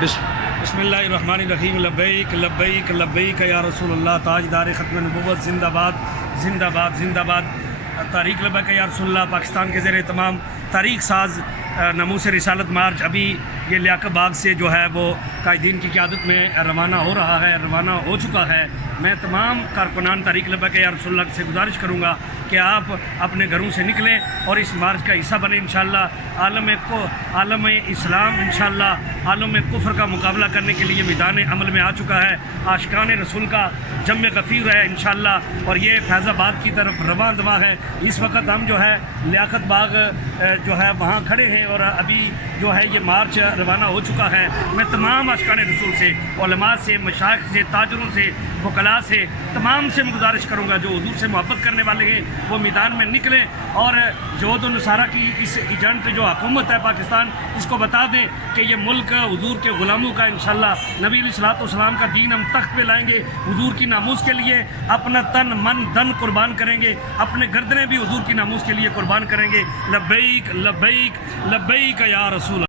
بسم اللہ الرحمن الرحیم لبیک لبیک لبیک یا رسول اللہ تاجدار ختم نبوت زندہ باد زندہ باد زندہ باد تاریخ لبیک یا رسول اللہ پاکستان کے زیر اہتمام تاریخ ساز ناموس رسالت مارچ ابھی یہ لیاقت باغ سے جو ہے وہ قائدین کی قیادت میں روانہ ہو رہا ہے، روانہ ہو چکا ہے۔ میں تمام کارکنان تاریخ لبیک یا رسول اللہ سے گزارش کروں گا کہ آپ اپنے گھروں سے نکلیں اور اس مارچ کا حصہ بنیں۔ انشاءاللہ عالم اسلام انشاءاللہ عالم کفر کا مقابلہ کرنے کے لیے میدان عمل میں آ چکا ہے۔ عاشقان رسول کا جم غفیر ہے انشاءاللہ، اور یہ فیض آباد کی طرف رواں دواں ہے۔ اس وقت ہم جو ہے لیاقت باغ جو ہے وہاں کھڑے ہیں اور ابھی جو ہے یہ مارچ روانہ ہو چکا ہے۔ میں تمام عاشقان رسول سے، علماء سے، مشائخ سے، تاجروں سے، وکلاء سے، تمام سے میں گزارش کروں گا جو حضور سے محبت کرنے والے ہیں وہ میدان میں نکلیں اور یہود و نصارہ کی اس ایجنٹ جو حکومت ہے پاکستان، اس کو بتا دیں کہ یہ ملک حضور کے غلاموں کا انشاءاللہ نبی علیہ الصلوۃ والسلام کا دین ہم تخت پہ لائیں گے۔ حضور کی ناموس کے لیے اپنا تن من دن قربان کریں گے، اپنے گردنیں بھی حضور کی ناموس کے لیے قربان کریں گے۔ لبیک لبیک لبیک یا رسول